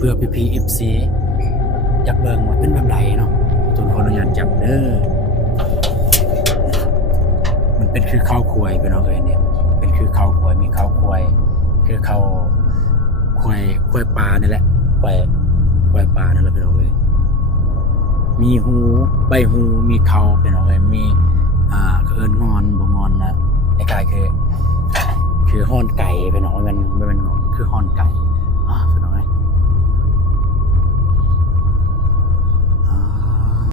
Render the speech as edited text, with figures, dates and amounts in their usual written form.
เพื่อพี่ๆ FC อยากเบิ่งว่าเป็นแบบใดเนาะตุนขออนุญาตจับเด้อมันเป็นคือข้าวควายพี่น้องเอ้ยเนี่ยเป็นคือข้าวควายมีข้าวควายคือข้าวควายปลานี่แหละควายปลานั่นแหละพี่น้องเอ้ยมีหูใบหูมีเขาพี่น้องเอ้ยมีเอิ้นงอนบ่งอนนะคล้ายๆคือฮ้อนไก่พี่น้องมันงอนคือฮ้อนไก่